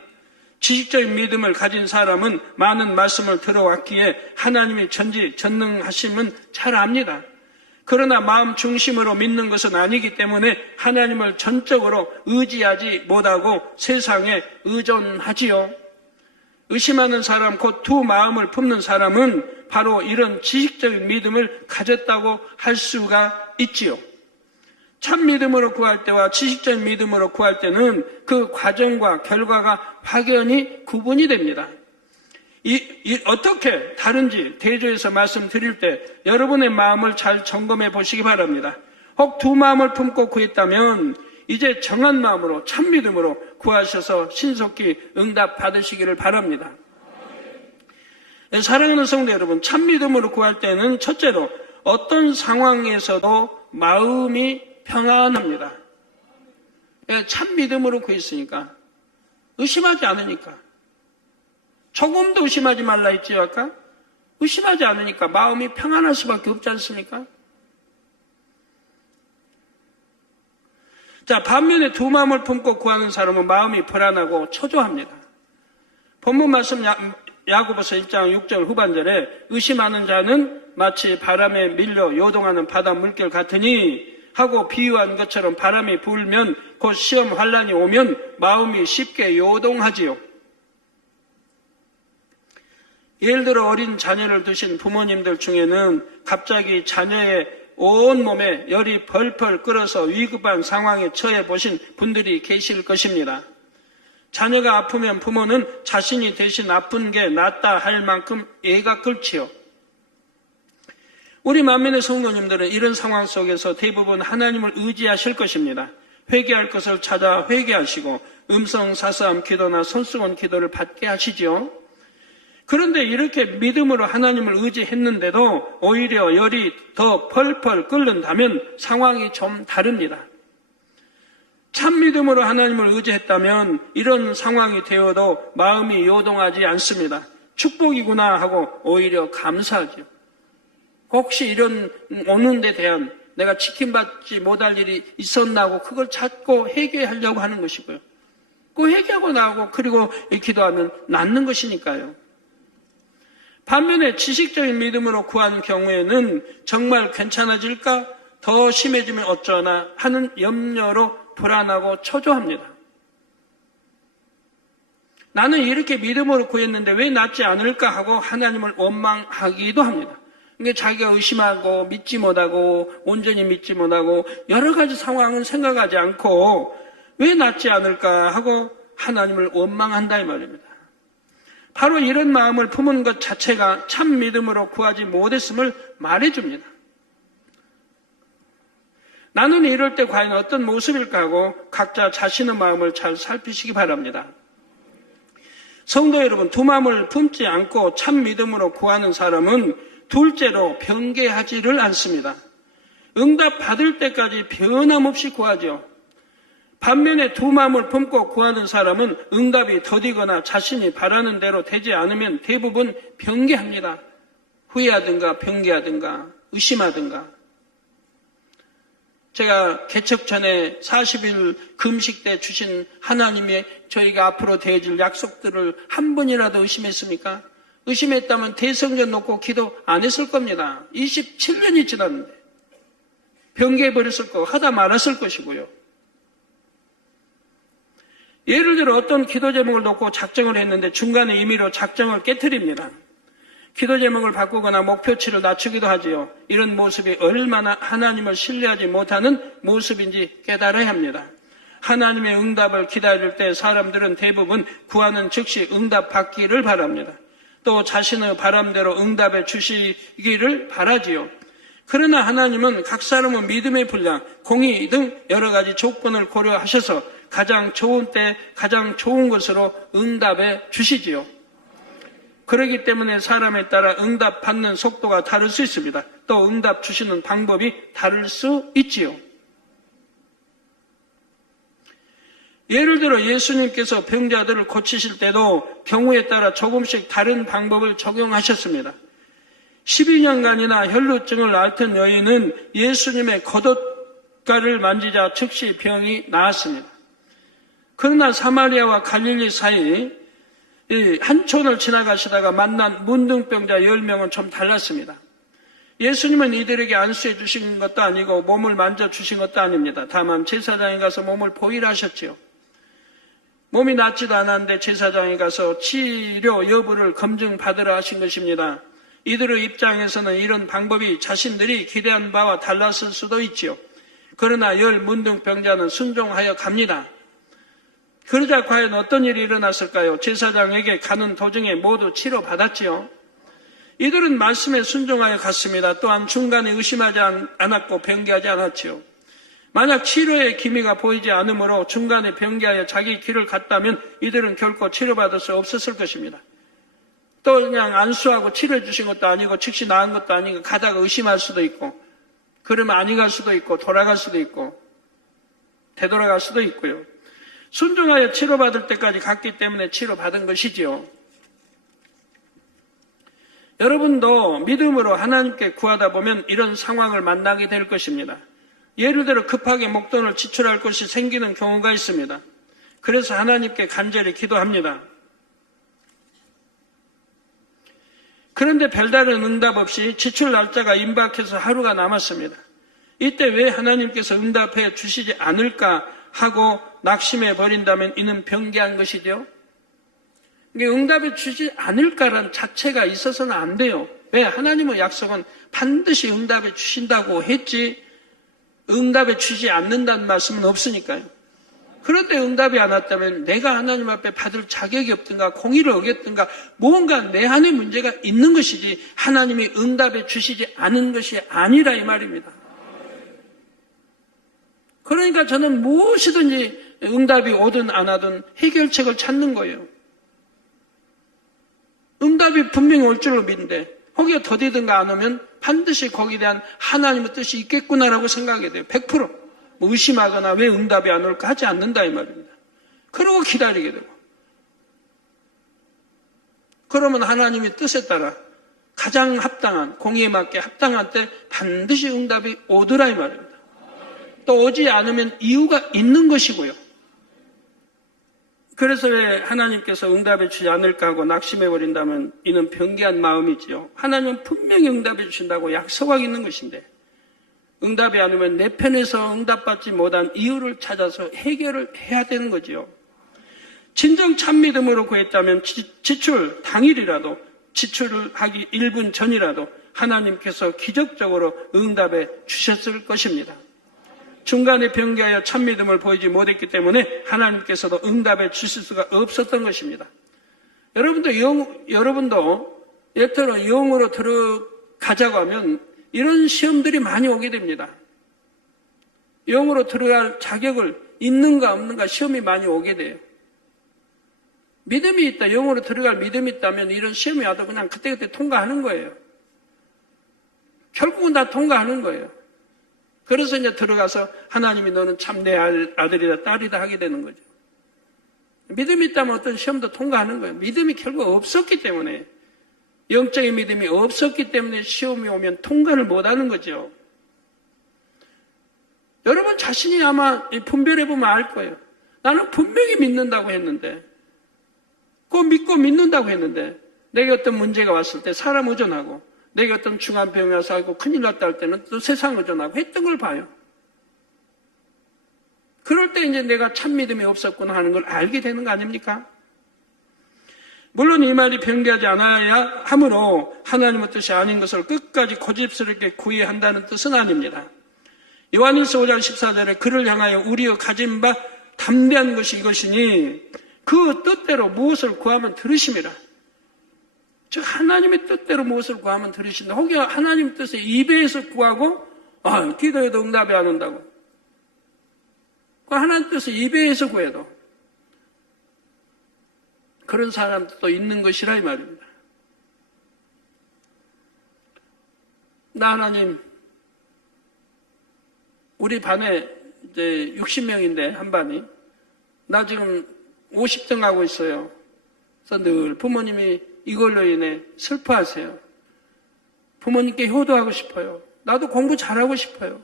지식적인 믿음을 가진 사람은 많은 말씀을 들어왔기에 하나님이 전지전능하심은 잘 압니다. 그러나 마음 중심으로 믿는 것은 아니기 때문에 하나님을 전적으로 의지하지 못하고 세상에 의존하지요. 의심하는 사람, 곧 두 마음을 품는 사람은 바로 이런 지식적인 믿음을 가졌다고 할 수가 있지요. 참 믿음으로 구할 때와 지식적인 믿음으로 구할 때는 그 과정과 결과가 확연히 구분이 됩니다. 어떻게 다른지 대조해서 말씀드릴 때 여러분의 마음을 잘 점검해 보시기 바랍니다. 혹 두 마음을 품고 구했다면 이제 정한 마음으로 참 믿음으로 구하셔서 신속히 응답 받으시기를 바랍니다. 사랑하는 성도 여러분, 참 믿음으로 구할 때는 첫째로 어떤 상황에서도 마음이 평안합니다. 참 믿음으로 구했으니까 의심하지 않으니까 조금도 의심하지 말라 했지요 아까? 의심하지 않으니까 마음이 평안할 수밖에 없지 않습니까? 자, 반면에 두 마음을 품고 구하는 사람은 마음이 불안하고 초조합니다. 본문 말씀 야고보서 1장 6절 후반절에 의심하는 자는 마치 바람에 밀려 요동하는 바다 물결 같으니 하고 비유한 것처럼 바람이 불면 곧 시험 환란이 오면 마음이 쉽게 요동하지요. 예를 들어 어린 자녀를 두신 부모님들 중에는 갑자기 자녀의 온몸에 열이 펄펄 끓어서 위급한 상황에 처해 보신 분들이 계실 것입니다. 자녀가 아프면 부모는 자신이 대신 아픈 게 낫다 할 만큼 애가 끓지요. 우리 만민의 성도님들은 이런 상황 속에서 대부분 하나님을 의지하실 것입니다. 회개할 것을 찾아 회개하시고 음성사서함 기도나 손수건 기도를 받게 하시지요. 그런데 이렇게 믿음으로 하나님을 의지했는데도 오히려 열이 더 펄펄 끓는다면 상황이 좀 다릅니다. 참 믿음으로 하나님을 의지했다면 이런 상황이 되어도 마음이 요동하지 않습니다. 축복이구나 하고 오히려 감사하죠. 혹시 이런 오는 데 대한 내가 지킴받지 못할 일이 있었나 하고 그걸 찾고 회개하려고 하는 것이고요. 그 회개하고 나오고 그리고 기도하면 낫는 것이니까요. 반면에 지식적인 믿음으로 구하는 경우에는 정말 괜찮아질까? 더 심해지면 어쩌나 하는 염려로 불안하고 초조합니다. 나는 이렇게 믿음으로 구했는데 왜 낫지 않을까 하고 하나님을 원망하기도 합니다. 그러니까 자기가 의심하고 믿지 못하고 온전히 믿지 못하고 여러 가지 상황은 생각하지 않고 왜 낫지 않을까 하고 하나님을 원망한다 이 말입니다. 바로 이런 마음을 품은 것 자체가 참 믿음으로 구하지 못했음을 말해줍니다. 나는 이럴 때 과연 어떤 모습일까 하고 각자 자신의 마음을 잘 살피시기 바랍니다. 성도 여러분, 두 마음을 품지 않고 참 믿음으로 구하는 사람은 둘째로 변개하지를 않습니다. 응답 받을 때까지 변함없이 구하죠. 반면에 두 마음을 품고 구하는 사람은 응답이 더디거나 자신이 바라는 대로 되지 않으면 대부분 변개합니다. 후회하든가 변개하든가 의심하든가. 제가 개척 전에 40일 금식 때 주신 하나님의 저희가 앞으로 되어질 약속들을 한 번이라도 의심했습니까? 의심했다면 대성전 놓고 기도 안 했을 겁니다. 27년이 지났는데 변개해버렸을 거고 하다 말았을 것이고요. 예를 들어 어떤 기도 제목을 놓고 작정을 했는데 중간에 임의로 작정을 깨트립니다. 기도 제목을 바꾸거나 목표치를 낮추기도 하지요. 이런 모습이 얼마나 하나님을 신뢰하지 못하는 모습인지 깨달아야 합니다. 하나님의 응답을 기다릴 때 사람들은 대부분 구하는 즉시 응답 받기를 바랍니다. 또 자신의 바람대로 응답해 주시기를 바라지요. 그러나 하나님은 각 사람의 믿음의 분량, 공의 등 여러 가지 조건을 고려하셔서 가장 좋은 때 가장 좋은 것으로 응답해 주시지요. 그렇기 때문에 사람에 따라 응답 받는 속도가 다를 수 있습니다. 또 응답 주시는 방법이 다를 수 있지요. 예를 들어 예수님께서 병자들을 고치실 때도 경우에 따라 조금씩 다른 방법을 적용하셨습니다. 12년간이나 혈루증을 앓던 여인은 예수님의 겉옷가를 만지자 즉시 병이 나았습니다. 그러나 사마리아와 갈릴리 사이 한 촌을 지나가시다가 만난 문둥병자 10명은 좀 달랐습니다. 예수님은 이들에게 안수해 주신 것도 아니고 몸을 만져주신 것도 아닙니다. 다만 제사장에 가서 몸을 보이라 하셨지요. 몸이 낫지도 않았는데 제사장에 가서 치료 여부를 검증받으라 하신 것입니다. 이들의 입장에서는 이런 방법이 자신들이 기대한 바와 달랐을 수도 있지요. 그러나 문둥병자는 순종하여 갑니다. 그러자 과연 어떤 일이 일어났을까요? 제사장에게 가는 도중에 모두 치료받았지요. 이들은 말씀에 순종하여 갔습니다. 또한 중간에 의심하지 않았고 변개하지 않았지요. 만약 치료의 기미가 보이지 않으므로 중간에 변개하여 자기 길을 갔다면 이들은 결코 치료받을 수 없었을 것입니다. 또 그냥 안수하고 치료해 주신 것도 아니고 즉시 나은 것도 아니고 가다가 의심할 수도 있고 그러면 아니 갈 수도 있고 돌아갈 수도 있고 되돌아갈 수도 있고요. 순종하여 치료받을 때까지 갔기 때문에 치료받은 것이지요. 여러분도 믿음으로 하나님께 구하다 보면 이런 상황을 만나게 될 것입니다. 예를 들어 급하게 목돈을 지출할 것이 생기는 경우가 있습니다. 그래서 하나님께 간절히 기도합니다. 그런데 별다른 응답 없이 지출 날짜가 임박해서 하루가 남았습니다. 이때 왜 하나님께서 응답해 주시지 않을까 하고 낙심해 버린다면 이는 변개한 것이죠. 응답해 주지 않을까라는 자체가 있어서는 안 돼요. 왜? 하나님의 약속은 반드시 응답해 주신다고 했지 응답해 주지 않는다는 말씀은 없으니까요. 그런데 응답이 안 왔다면 내가 하나님 앞에 받을 자격이 없든가 공의를 어겼든가 뭔가 내 안에 문제가 있는 것이지 하나님이 응답해 주시지 않은 것이 아니라 이 말입니다. 그러니까 저는 무엇이든지 응답이 오든 안 오든 해결책을 찾는 거예요. 응답이 분명히 올 줄로 믿는데 거기에 더디든가 안 오면 반드시 거기에 대한 하나님의 뜻이 있겠구나라고 생각하게 돼요. 100%. 뭐 의심하거나 왜 응답이 안 올까 하지 않는다 이 말입니다. 그러고 기다리게 되고. 그러면 하나님의 뜻에 따라 가장 합당한, 공의에 맞게 합당한 때 반드시 응답이 오더라 이 말입니다. 또 오지 않으면 이유가 있는 것이고요. 그래서 왜 하나님께서 응답해 주지 않을까 하고 낙심해버린다면 이는 변개한 마음이지요. 하나님은 분명히 응답해 주신다고 약속하고 있는 것인데 응답이 안 오면 내 편에서 응답받지 못한 이유를 찾아서 해결을 해야 되는 거지요. 진정 참 믿음으로 구했다면 지출 당일이라도 지출을 하기 1분 전이라도 하나님께서 기적적으로 응답해 주셨을 것입니다. 중간에 변개하여 참 믿음을 보이지 못했기 때문에 하나님께서도 응답해 주실 수가 없었던 것입니다. 여러분도 예터로 영으로 들어가자고 하면 이런 시험들이 많이 오게 됩니다. 영으로 들어갈 자격을 있는가 없는가 시험이 많이 오게 돼요. 믿음이 있다, 영으로 들어갈 믿음이 있다면 이런 시험이 와도 그냥 그때그때 통과하는 거예요. 결국은 다 통과하는 거예요. 그래서 이제 들어가서 하나님이 너는 참 내 아들이다 딸이다 하게 되는 거죠. 믿음이 있다면 어떤 시험도 통과하는 거예요. 믿음이 결국 없었기 때문에 영적인 믿음이 없었기 때문에 시험이 오면 통과를 못하는 거죠. 여러분 자신이 아마 분별해보면 알 거예요. 나는 분명히 믿는다고 했는데 꼭 믿고 믿는다고 했는데 내게 어떤 문제가 왔을 때 사람 의존하고 내게 어떤 중한 병이 와서 알고 큰일 났다 할 때는 또 세상 의존하고 했던 걸 봐요. 그럴 때 이제 내가 참 믿음이 없었구나 하는 걸 알게 되는 거 아닙니까? 물론 이 말이 변개하지 않아야 하므로 하나님의 뜻이 아닌 것을 끝까지 고집스럽게 구해야 한다는 뜻은 아닙니다. 요한일서 5장 14절에 그를 향하여 우리가 가진 바 담대한 것이 이것이니 그 뜻대로 무엇을 구하면 들으심이라. 즉 하나님의 뜻대로 무엇을 구하면 들으신다. 혹여 하나님의 뜻에 입에서 구하고 기도해도 응답이 안 온다고. 하나님 뜻을 입에서 구해도 그런 사람도 있는 것이라 이 말입니다. 나 하나님, 우리 반에 이제 60명인데 한 반이 나 지금 50등 하고 있어요. 그래서 늘 부모님이 이걸로 인해 슬퍼하세요. 부모님께 효도하고 싶어요. 나도 공부 잘하고 싶어요.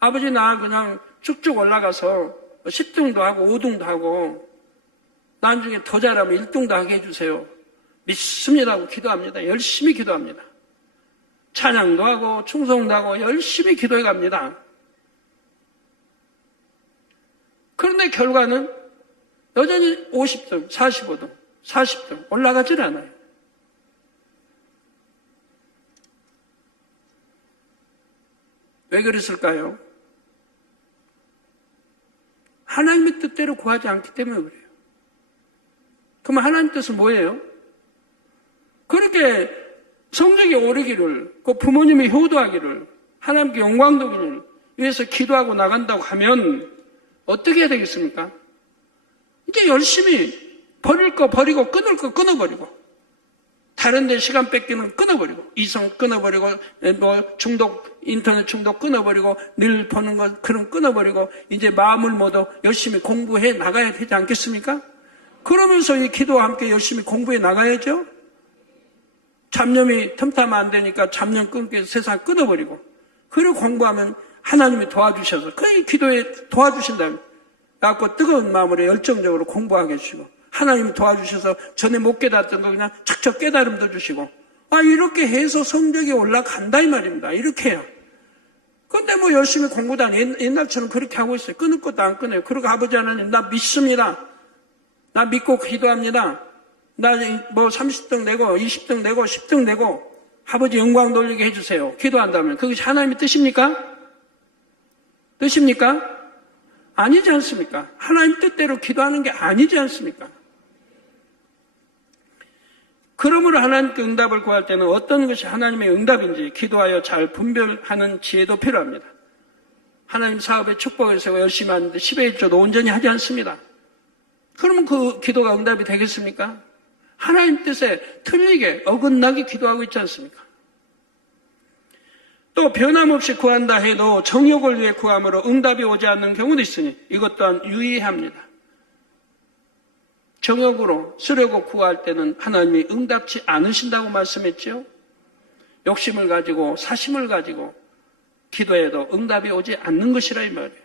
아버지 나 그냥 쭉쭉 올라가서 10등도 하고 5등도 하고 나중에 더 잘하면 1등도 하게 해주세요. 믿습니다 하고 기도합니다. 열심히 기도합니다. 찬양도 하고 충성도 하고 열심히 기도해 갑니다. 그런데 결과는 여전히 50등, 45등, 40등 올라가질 않아요. 왜 그랬을까요? 하나님의 뜻대로 구하지 않기 때문에 그래요. 그러면 하나님 뜻은 뭐예요? 그렇게 성적이 오르기를, 그 부모님이 효도하기를, 하나님께 영광 돌리기를 위해서 기도하고 나간다고 하면 어떻게 해야 되겠습니까? 이제 열심히 버릴 거 버리고 끊을 거 끊어버리고 다른 데 시간 뺏기는 끊어버리고 이성 끊어버리고 뭐 중독 인터넷 중독 끊어버리고 늘 보는 거 그런 끊어버리고 이제 마음을 모두 열심히 공부해 나가야 되지 않겠습니까? 그러면서 이 기도와 함께 열심히 공부해 나가야죠. 잡념이 틈타면 안 되니까 잡념 끊기 위해서 세상 끊어버리고 그리고 공부하면 하나님이 도와주셔서 그 기도에 도와주신다면 그래갖고 뜨거운 마음으로 열정적으로 공부하게 해주시고 하나님이 도와주셔서 전에 못 깨닫던 거 그냥 척척 깨달음도 주시고 이렇게 해서 성적이 올라간다 이 말입니다. 이렇게 해요. 근데 뭐 열심히 공부도 안 해요. 옛날처럼 그렇게 하고 있어요. 끊을 것도 안 끊어요. 그리고 아버지 하나님 나 믿습니다. 나 믿고 기도합니다. 나 뭐 30등 내고 20등 내고 10등 내고 아버지 영광 돌리게 해주세요. 기도한다면 그것이 하나님의 뜻입니까? 뜻입니까? 아니지 않습니까? 하나님 뜻대로 기도하는 게 아니지 않습니까? 그러므로 하나님께 응답을 구할 때는 어떤 것이 하나님의 응답인지 기도하여 잘 분별하는 지혜도 필요합니다. 하나님 사업에 축복을 세워 열심히 하는데 10의 1조도 온전히 하지 않습니다. 그러면 그 기도가 응답이 되겠습니까? 하나님 뜻에 틀리게 어긋나게 기도하고 있지 않습니까? 또 변함없이 구한다 해도 정욕을 위해 구함으로 응답이 오지 않는 경우도 있으니 이것 또한 유의해야 합니다. 정욕으로 쓰려고 구할 때는 하나님이 응답치 않으신다고 말씀했죠. 욕심을 가지고 사심을 가지고 기도해도 응답이 오지 않는 것이라 이 말이에요.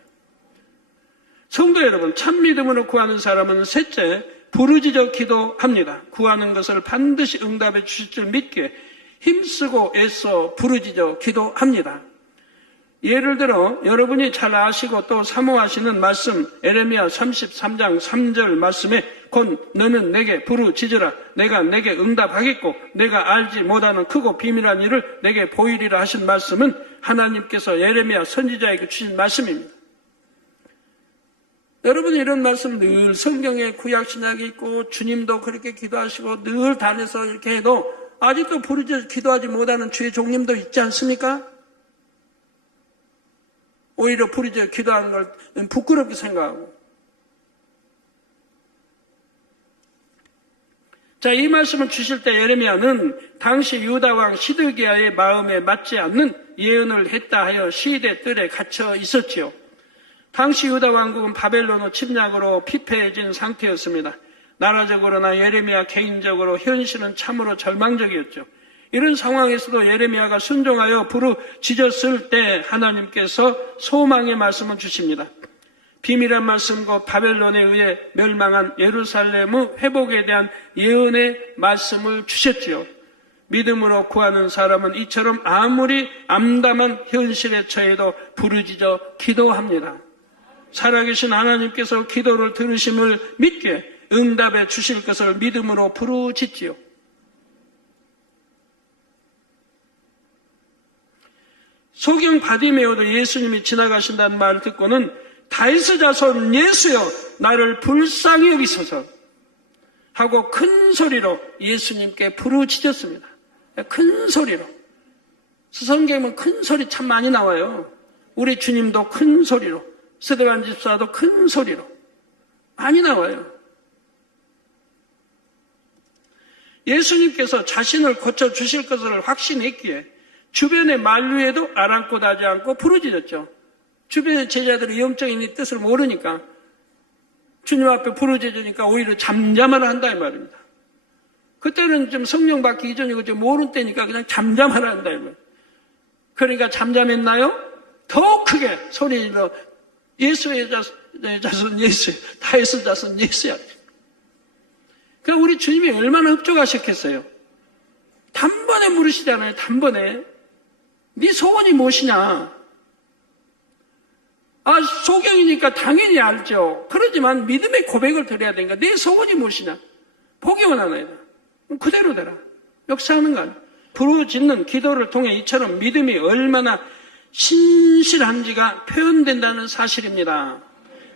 성도 여러분, 참 믿음으로 구하는 사람은 셋째, 부르짖어 기도합니다. 구하는 것을 반드시 응답해 주실 줄 믿기에 힘쓰고 애써 부르짖어 기도합니다. 예를 들어 여러분이 잘 아시고 또 사모하시는 말씀 에레미야 33장 3절 말씀에 곧 너는 내게 부르짖으라 내가 내게 응답하겠고 내가 알지 못하는 크고 비밀한 일을 내게 보이리라 하신 말씀은 하나님께서 예레미야 선지자에게 주신 말씀입니다. 여러분이 이런 말씀 늘 성경에 구약신약에 있고 주님도 그렇게 기도하시고 늘 다녀서 이렇게 해도 아직도 부르짖어 기도하지 못하는 주의 종님도 있지 않습니까? 오히려 부르짖어 기도하는 걸 부끄럽게 생각하고. 자, 이 말씀을 주실 때 예레미야는 당시 유다왕 시드기야의 마음에 맞지 않는 예언을 했다 하여 시대 뜰에 갇혀 있었지요. 당시 유다 왕국은 바벨론의 침략으로 피폐해진 상태였습니다. 나라적으로나 예레미야 개인적으로 현실은 참으로 절망적이었죠. 이런 상황에서도 예레미야가 순종하여 부르짖었을 때 하나님께서 소망의 말씀을 주십니다. 비밀한 말씀 곧 바벨론에 의해 멸망한 예루살렘의 회복에 대한 예언의 말씀을 주셨지요. 믿음으로 구하는 사람은 이처럼 아무리 암담한 현실에 처해도 부르짖어 기도합니다. 살아계신 하나님께서 기도를 들으심을 믿게 응답해 주실 것을 믿음으로 부르짖지요. 소경 바디메오도 예수님이 지나가신다는 말을 듣고는 다윗의 자손 예수여 나를 불쌍히 여기소서 하고 큰 소리로 예수님께 부르짖었습니다. 큰 소리로. 성경에는 큰 소리 참 많이 나와요. 우리 주님도 큰 소리로, 스데반 집사도 큰 소리로 많이 나와요. 예수님께서 자신을 고쳐주실 것을 확신했기에 주변의 만류에도 아랑곳하지 않고 부르짖었죠. 주변의 제자들이 영적인 뜻을 모르니까 주님 앞에 부르짖으니까 오히려 잠잠하라 한다 이 말입니다. 그때는 좀 성령 받기 이전이고 좀 모르는 때니까 그냥 잠잠하라 한다 이 말입니다. 그러니까 잠잠했나요? 더 크게 소리로 예수의 자손 예수, 다윗의 자손 예수야. 그러니까 우리 주님이 얼마나 흡족하셨겠어요. 단번에 물으시잖아요. 단번에. 네 소원이 무엇이냐? 소경이니까 당연히 알죠. 그러지만 믿음의 고백을 드려야 되니까 네 소원이 무엇이냐? 보기 원하나이다. 그대로 되라. 역사하는 거 아니야. 부르짖는 기도를 통해 이처럼 믿음이 얼마나 신실한지가 표현된다는 사실입니다.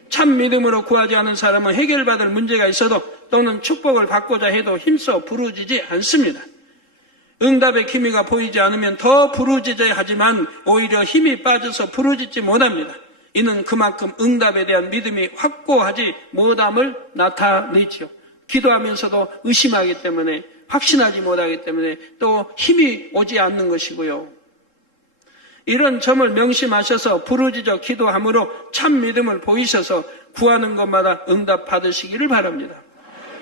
참 믿음으로 구하지 않은 사람은 해결받을 문제가 있어도 또는 축복을 받고자 해도 힘써 부르짖지 않습니다. 응답의 기미가 보이지 않으면 더 부르짖어야 하지만 오히려 힘이 빠져서 부르짖지 못합니다. 이는 그만큼 응답에 대한 믿음이 확고하지 못함을 나타내지요. 기도하면서도 의심하기 때문에 확신하지 못하기 때문에 또 힘이 오지 않는 것이고요. 이런 점을 명심하셔서 부르짖어 기도함으로 참 믿음을 보이셔서 구하는 것마다 응답 받으시기를 바랍니다.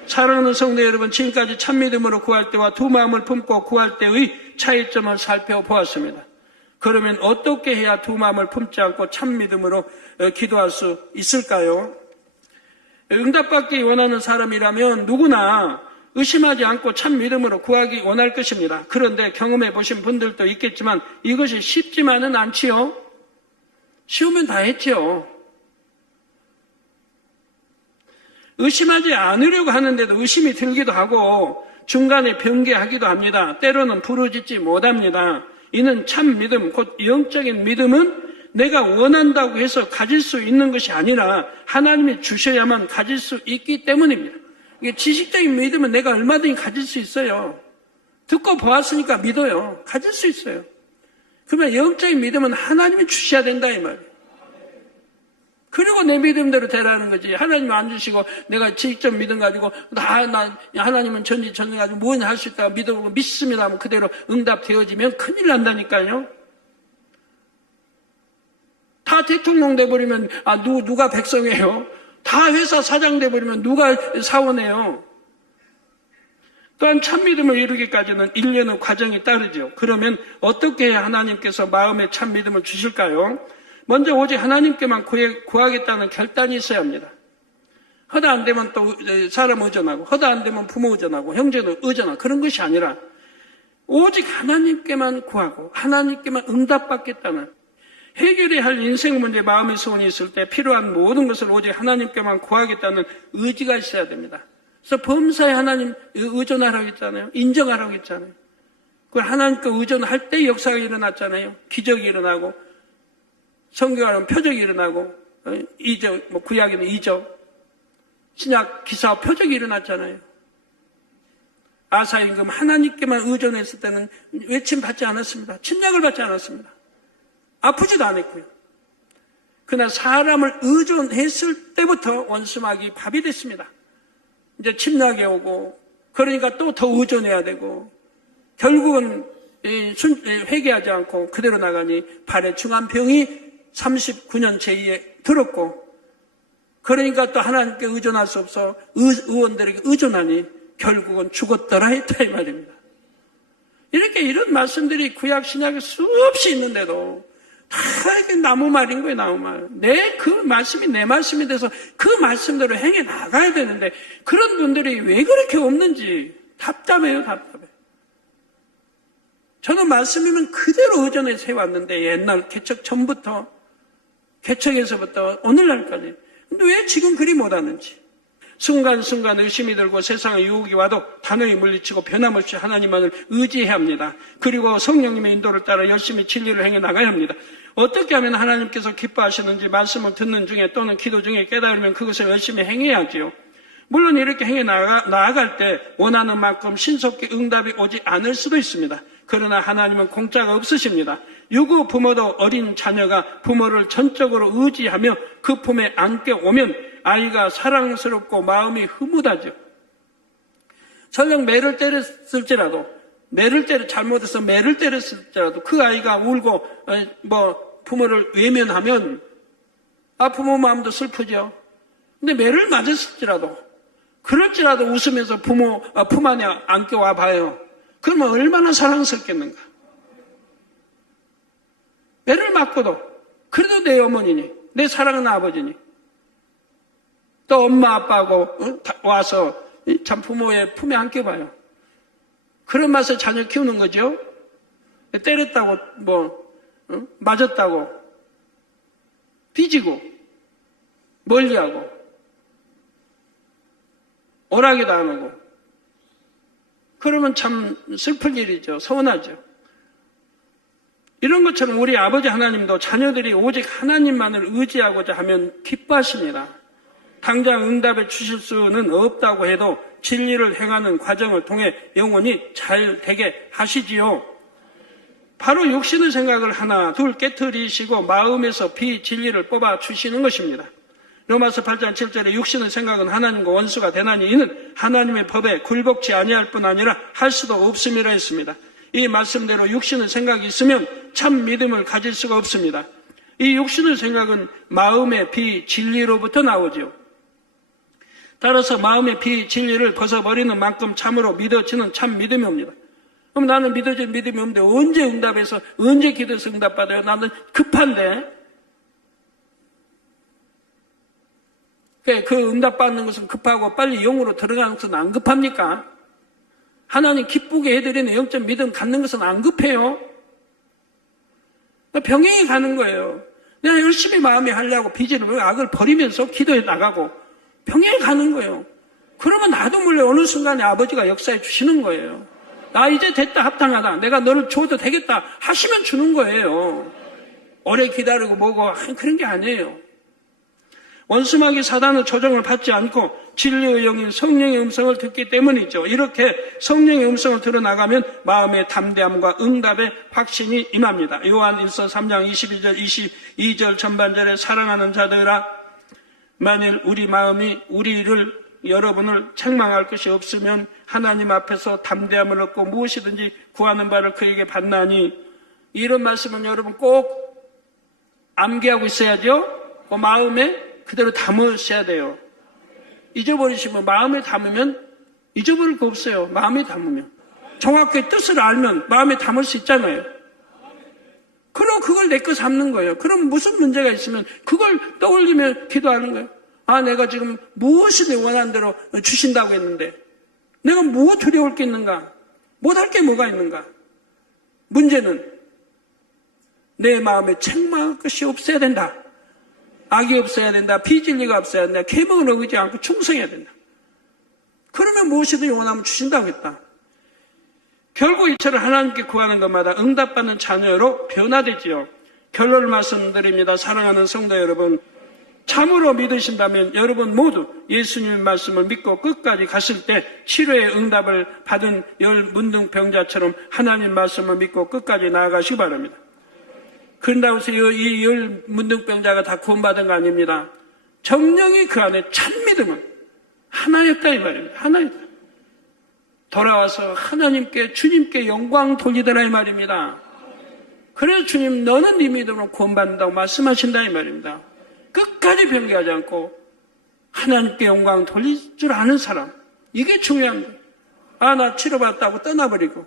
사랑하는 성도 여러분, 지금까지 참 믿음으로 구할 때와 두 마음을 품고 구할 때의 차이점을 살펴보았습니다. 그러면 어떻게 해야 두 마음을 품지 않고 참 믿음으로 기도할 수 있을까요? 응답받기 원하는 사람이라면 누구나 의심하지 않고 참 믿음으로 구하기 원할 것입니다. 그런데 경험해 보신 분들도 있겠지만 이것이 쉽지만은 않지요. 쉬우면 다 했지요. 의심하지 않으려고 하는데도 의심이 들기도 하고 중간에 변개하기도 합니다. 때로는 부르짖지 못합니다. 이는 참 믿음, 곧 영적인 믿음은 내가 원한다고 해서 가질 수 있는 것이 아니라 하나님이 주셔야만 가질 수 있기 때문입니다. 이게 지식적인 믿음은 내가 얼마든지 가질 수 있어요. 듣고 보았으니까 믿어요. 가질 수 있어요. 그러면 영적인 믿음은 하나님이 주셔야 된다 이 말이에요. 그리고 내 믿음대로 되라는 거지. 하나님 안 주시고 내가 지식적 믿음 가지고 하나님은 전지전능 가지고 뭐냐 할 수 있다고 믿어보고 믿습니다 하면 그대로 응답되어지면 큰일 난다니까요. 다 대통령 돼버리면 누가 백성이에요? 다 회사 사장 돼버리면 누가 사원이에요? 또한 참믿음을 이루기까지는 일련의 과정이 따르죠. 그러면 어떻게 해야 하나님께서 마음에 참믿음을 주실까요? 먼저 오직 하나님께만 구하겠다는 결단이 있어야 합니다. 허다 안 되면 또 사람 의존하고 허다 안 되면 부모 의존하고 형제도 의존하고 그런 것이 아니라 오직 하나님께만 구하고 하나님께만 응답받겠다는 해결해야 할 인생 문제 마음의 소원이 있을 때 필요한 모든 것을 오직 하나님께만 구하겠다는 의지가 있어야 됩니다. 그래서 범사에 하나님 의존하라고 했잖아요. 인정하라고 했잖아요. 그걸 하나님께 의존할 때 역사가 일어났잖아요. 기적이 일어나고 성경하는 표적이 일어나고 이적, 구약에는 이적, 신약 기사 표적이 일어났잖아요. 아사 임금 하나님께만 의존했을 때는 외침 받지 않았습니다. 침략을 받지 않았습니다. 아프지도 않았고요. 그러나 사람을 의존했을 때부터 원수마귀 밥이 됐습니다. 이제 침략이 오고 그러니까 또 더 의존해야 되고 결국은 회개하지 않고 그대로 나가니 발에 중한 병이 39년 제2에 들었고 그러니까 또 하나님께 의존할 수 없어 의원들에게 의존하니 결국은 죽었더라 했다 이 말입니다. 이렇게 이런 말씀들이 구약 신약에 수없이 있는데도 다 이렇게 나무말인 거예요. 나무말. 그 말씀이 내 말씀이 돼서 그 말씀대로 행해 나가야 되는데 그런 분들이 왜 그렇게 없는지 답답해요. 답답해. 저는 말씀이면 그대로 의존해서 해왔는데 옛날 개척 전부터 개척에서부터 오늘날까지. 근데 왜 지금 그리 못하는지. 순간순간 의심이 들고 세상의 유혹이 와도 단호히 물리치고 변함없이 하나님만을 의지해야 합니다. 그리고 성령님의 인도를 따라 열심히 진리를 행해 나가야 합니다. 어떻게 하면 하나님께서 기뻐하시는지 말씀을 듣는 중에 또는 기도 중에 깨달으면 그것을 열심히 행해야지요. 물론 이렇게 행해 나아갈 때 원하는 만큼 신속히 응답이 오지 않을 수도 있습니다. 그러나 하나님은 공짜가 없으십니다. 유구 부모도 어린 자녀가 부모를 전적으로 의지하며 그 품에 안겨 오면 아이가 사랑스럽고 마음이 흐뭇하죠. 설령 매를 때렸을지라도 잘못해서 매를 때렸을지라도 그 아이가 울고 부모를 외면하면 부모 마음도 슬프죠. 근데 매를 맞았을지라도 그럴지라도 웃으면서 부모 품 안에 안겨와 봐요. 그러면 얼마나 사랑스럽겠는가. 매를 맞고도 그래도 내 어머니니 내 사랑하는 아버지니 또 엄마 아빠하고 와서 참 부모의 품에 안겨봐요. 그런 맛에 자녀 키우는 거죠. 때렸다고 맞았다고 삐지고 멀리하고 오라기도 안 하고 그러면 참 슬플 일이죠. 서운하죠. 이런 것처럼 우리 아버지 하나님도 자녀들이 오직 하나님만을 의지하고자 하면 기뻐하십니다. 당장 응답해 주실 수는 없다고 해도 진리를 행하는 과정을 통해 영원히 잘 되게 하시지요. 바로 육신의 생각을 하나 둘 깨트리시고 마음에서 비진리를 뽑아 주시는 것입니다. 로마서 8장 7절에 육신의 생각은 하나님과 원수가 되나니 이는 하나님의 법에 굴복치 아니할 뿐 아니라 할 수도 없음이라 했습니다. 이 말씀대로 육신의 생각이 있으면 참 믿음을 가질 수가 없습니다. 이 육신의 생각은 마음의 비진리로부터 나오죠. 따라서 마음의 비진리를 벗어버리는 만큼 참으로 믿어지는 참 믿음이 옵니다. 그럼 나는 믿음이 없는데 언제 응답해서, 언제 기도해서 응답받아요? 나는 급한데. 그 응답받는 것은 급하고 빨리 영으로 들어가는 것은 안 급합니까? 하나님 기쁘게 해드리는 영적 믿음 갖는 것은 안 급해요. 병행해 가는 거예요. 내가 열심히 마음에 하려고 비전을, 악을 버리면서 기도해 나가고 병행해 가는 거예요. 그러면 나도 몰래 어느 순간에 아버지가 역사해 주시는 거예요. 나 이제 됐다, 합당하다, 내가 너를 줘도 되겠다 하시면 주는 거예요. 오래 기다리고 뭐고 그런 게 아니에요. 원수마귀 사단의 조정을 받지 않고 진리의 영인 성령의 음성을 듣기 때문이죠. 이렇게 성령의 음성을 들어나가면 마음의 담대함과 응답의 확신이 임합니다. 요한 1서 3장 22절 22절 전반절에 사랑하는 자들아, 만일 우리 마음이 여러분을 책망할 것이 없으면 하나님 앞에서 담대함을 얻고 무엇이든지 구하는 바를 그에게 받나니, 이런 말씀은 여러분 꼭 암기하고 있어야죠. 그 마음에 그대로 담으셔야 돼요. 잊어버리시면, 마음에 담으면 잊어버릴 거 없어요. 마음에 담으면. 정확하게 뜻을 알면 마음에 담을 수 있잖아요. 그럼 그걸 내 거 삼는 거예요. 그럼 무슨 문제가 있으면 그걸 떠올리며 기도하는 거예요. 아, 내가 지금 무엇이 내 원하는 대로 주신다고 했는데 내가 뭐 두려울 게 있는가? 못할 게 뭐가 있는가? 문제는 내 마음에 책망할 것이 없어야 된다. 악이 없어야 된다. 비진리가 없어야 된다. 계명을 어기지 않고 충성해야 된다. 그러면 무엇이든 원하면 주신다고 했다. 결국 이처럼 하나님께 구하는 것마다 응답받는 자녀로 변화되지요. 결론을 말씀드립니다. 사랑하는 성도 여러분, 참으로 믿으신다면 여러분 모두 예수님 말씀을 믿고 끝까지 갔을 때 치료의 응답을 받은 열 문둥병자처럼 하나님 말씀을 믿고 끝까지 나아가시기 바랍니다. 그런다고 해서 이 열 문둥병자가 다 구원받은 거 아닙니다. 정령이 그 안에 참 믿음은 하나였다 이 말입니다. 하나였다. 돌아와서 하나님께, 주님께 영광 돌리더라 이 말입니다. 그래서 주님, 너는 네 믿음으로 구원받는다고 말씀하신다 이 말입니다. 끝까지 변개하지 않고 하나님께 영광 돌릴 줄 아는 사람, 이게 중요합니다. 아, 나 치료받았다고 떠나버리고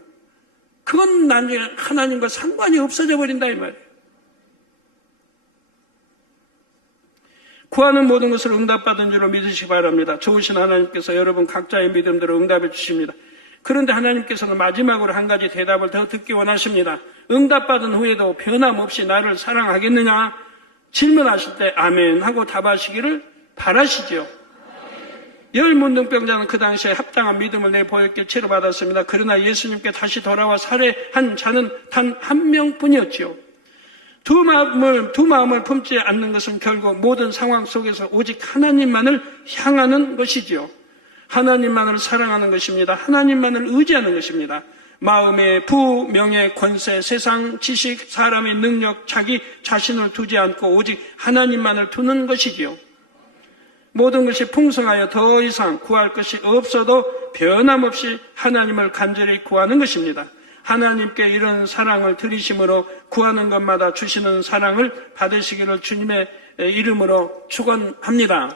그건 나중에 하나님과 상관이 없어져 버린다 이 말이에요. 구하는 모든 것을 응답받은 줄로 믿으시기 바랍니다. 좋으신 하나님께서 여러분 각자의 믿음대로 응답해 주십니다. 그런데 하나님께서는 마지막으로 한 가지 대답을 더 듣기 원하십니다. 응답받은 후에도 변함없이 나를 사랑하겠느냐? 질문하실 때 아멘 하고 답하시기를 바라시죠. 열 문둥병자는 그 당시에 합당한 믿음을 내보였기에 치료받았습니다. 그러나 예수님께 다시 돌아와 살해한 자는 단 한 명뿐이었지요. 두 마음을 품지 않는 것은 결국 모든 상황 속에서 오직 하나님만을 향하는 것이지요. 하나님만을 사랑하는 것입니다. 하나님만을 의지하는 것입니다. 마음의 부, 명예, 권세, 세상, 지식, 사람의 능력, 자기 자신을 두지 않고 오직 하나님만을 두는 것이지요. 모든 것이 풍성하여 더 이상 구할 것이 없어도 변함없이 하나님을 간절히 구하는 것입니다. 하나님께 이런 사랑을 들이심으로 구하는 것마다 주시는 사랑을 받으시기를 주님의 이름으로 축원합니다.